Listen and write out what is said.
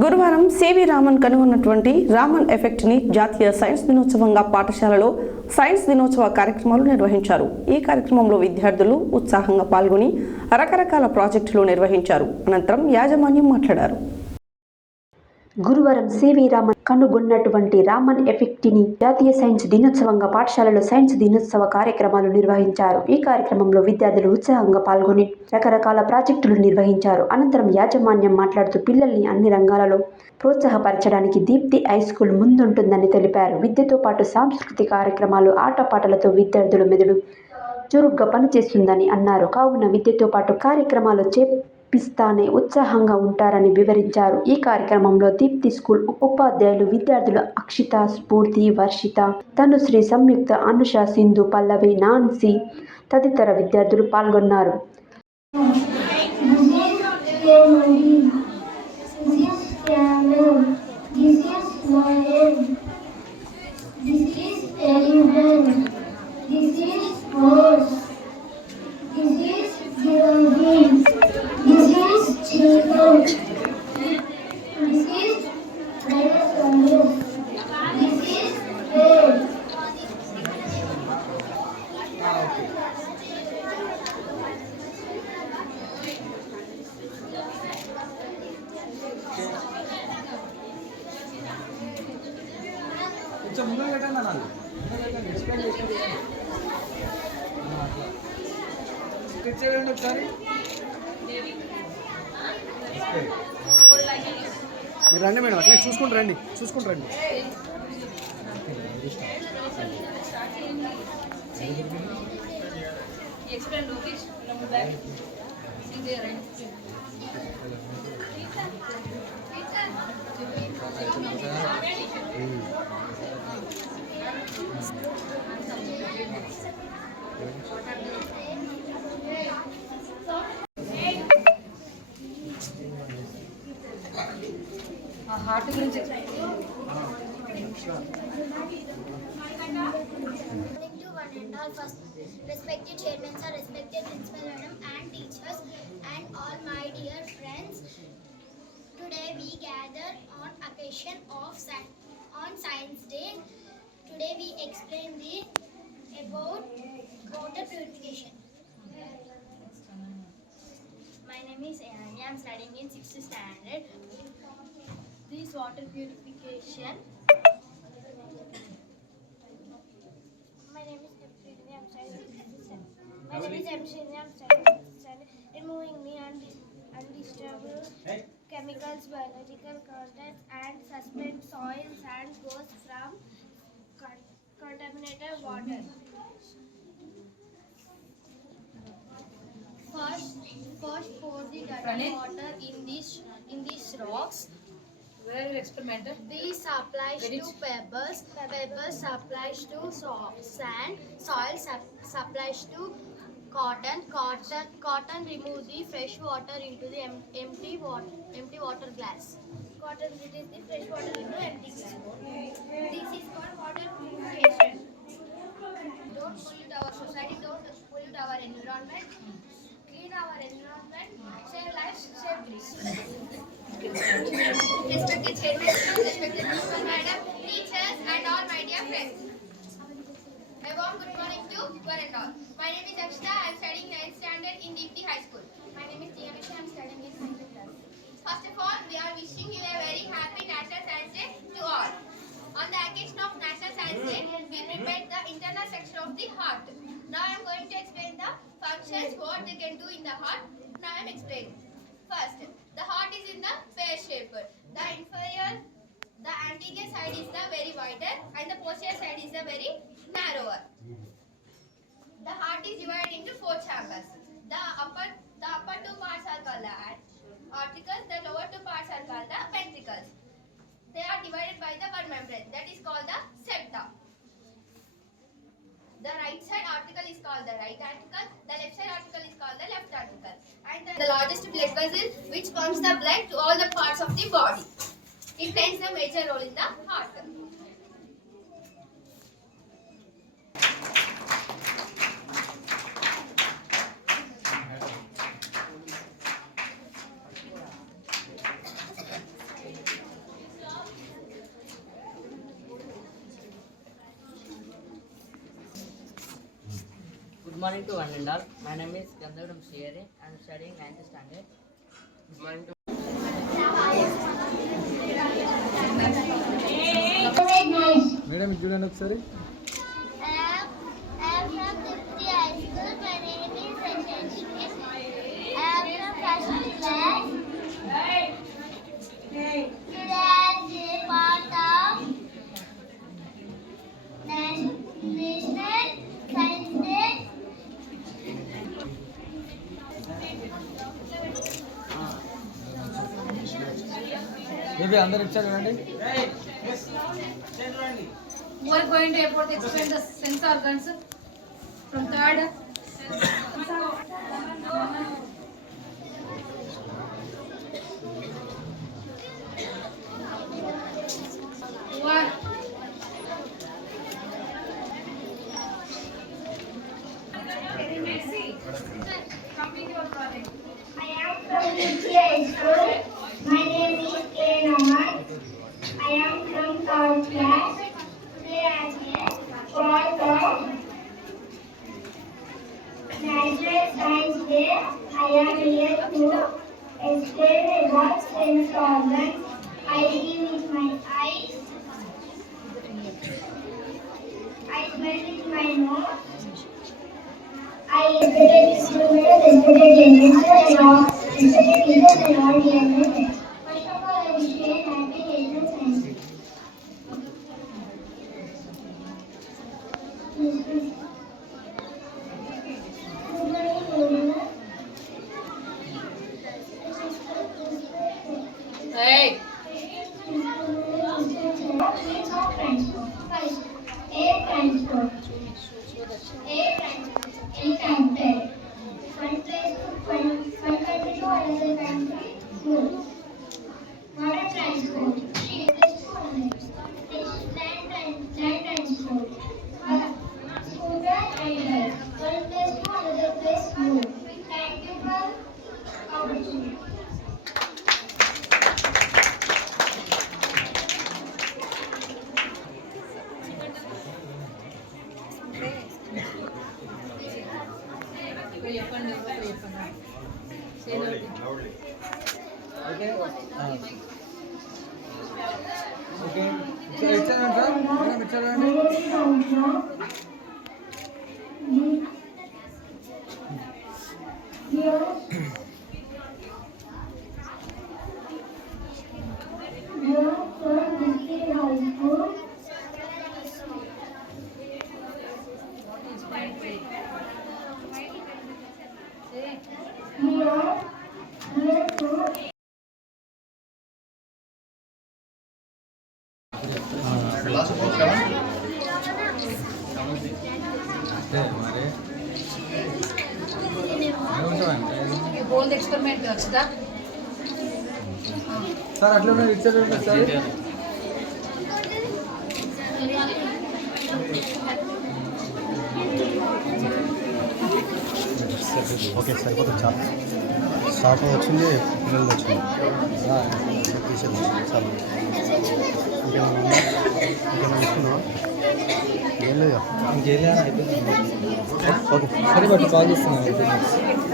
గురువారం సివి రామన్ కనుగొన్నటువంటి రామన్ ఎఫెక్ట్ని జాతీయ సైన్స్ దినోత్సవంగా పాఠశాలలో సైన్స్ దినోత్సవ కార్యక్రమాలు నిర్వహించారు. ఈ కార్యక్రమంలో విద్యార్థులు ఉత్సాహంగా పాల్గొని రకరకాల ప్రాజెక్టులు నిర్వహించారు. అనంతరం యాజమాన్యం మాట్లాడారు. గురువారం సివి రామన్ కనుగొన్నటువంటి రామన్ ఎఫెక్ట్ని జాతీయ సైన్స్ దినోత్సవంగా పాఠశాలలో సైన్స్ దినోత్సవ కార్యక్రమాలు నిర్వహించారు. ఈ కార్యక్రమంలో విద్యార్థులు ఉత్సాహంగా పాల్గొని రకరకాల ప్రాజెక్టులు నిర్వహించారు. అనంతరం యాజమాన్యం మాట్లాడుతూ పిల్లల్ని అన్ని రంగాలలో ప్రోత్సాహపరచడానికి దీప్తి హై స్కూల్ ముందుంటుందని తెలిపారు. విద్యతో పాటు సాంస్కృతిక కార్యక్రమాలు ఆటపాటలతో విద్యార్థుల మెదడు చురుగ్గా పనిచేస్తుందని అన్నారు. కావున విద్యతో పాటు కార్యక్రమాలు పిస్తానే ఉత్సాహంగా ఉంటారని వివరించారు ఈ కార్యక్రమంలో దీప్తి స్కూల్ ఉపాధ్యాయులు విద్యార్థులు అక్షిత స్ఫూర్తి వర్షిత తనుశ్రీ సంయుక్త అనుష సింధు పల్లవి నాన్సీ తదితర విద్యార్థులు పాల్గొన్నారు This is camel. This is lion. This is elephant. This is horse. This is giraffe. This is cheetah. This is rhinoceros. This is bear. కొంచెం ముందు పెట్టండి అన్న ఎక్స్ప్లెయిన్ చేసేది స్కెచ్ చేయండి ఒకసారి. మీరు రండి మేడం అట్లా చూసుకుంటూ రండి చూసుకుంటూ రండి. Explain Lokesh, ఆ హార్ట్ గురించి Morning to one and all. First, respected chairman, sir, respected principal madam, and teachers, and all my dear friends. Today we gather on occasion of sci- on Science Day. Today we explain the about water purification. My name is Annie. I am studying in sixth standard. This water purification My name is Emshrini. I'm studying in fifth standard. My name is Emshrini. I'm studying in fifth standard. Removing the undis- undisturbed chemicals, biological contents, and suspend soils and goes from con- contaminated water. First, first pour the dirty water in this in these rocks. where you experimented. These applies Very to ch- pebbles, pebbles applies to so- sand, soil sup- supplies to cotton, cotton, cotton remove the fresh water into the em- empty water, empty water glass. Cotton release the fresh water into empty glass. This is called water purification. Don't pollute our society, don't pollute our environment. Clean our environment, save save. Respected chairman, respected principal madam, teachers, and all my dear friends. A warm good morning to one and all. My name is Akshita. I am studying 9th standard in Deepthi High School. My name is Diamisha. I am studying in 9th class. First of all, we are wishing you a very happy National Science Day to all. On the occasion of National Science Day, we prepared the internal section of the heart. Now I am going to explain the functions, what they can do in the heart. Now I am explaining. First, the heart is in the pear shape. The inferior, the anterior side is the very wider and the posterior side is the very narrower. The heart is divided into four chambers. The upper, the upper two parts are called the art- articles, the lower two parts are called the ventricles. They are divided by the one membrane that is called the septa. The right side article is called the right article, the left side article is called the left article. And the, the largest blood vessel which pumps the blood to all the parts of the body. It plays a major role in the heart. Morning to one and all. My name is Gandhavram Srihari. I am studying 9th standard. Good morning to madam ఇది చూడండి ఒకసారి baby అందరు ఇచ్చారు చూడండి We are going to about explain the sense organs from third. One. Complete your project. I am from Tripti High School. My name is I am here to explain about sense organs. I see with my eyes. I smell with my nose. I respected students, respected parents, and all, respected teachers and friends. Hey. Okay okay ఇక్కడ ఇచ్చారంట madam ఇచ్చారండి మరి ఏమంటావంటే You hold the experiment, Akshita. Sir అట్లనే ఇచ్చారంట sir okay సరిపోతుంది చాలు staff వచ్చింది పిల్లలు వచ్చింది తీసేది చాలు ఇంకేమన్నా ఇంకేమన్నా ఇస్తున్నావా ఏం లేదా? ఇంకేం లేదా అయిపోయింది. ఓకే సరే బట్టి కాల్ చేస్తున్నాను.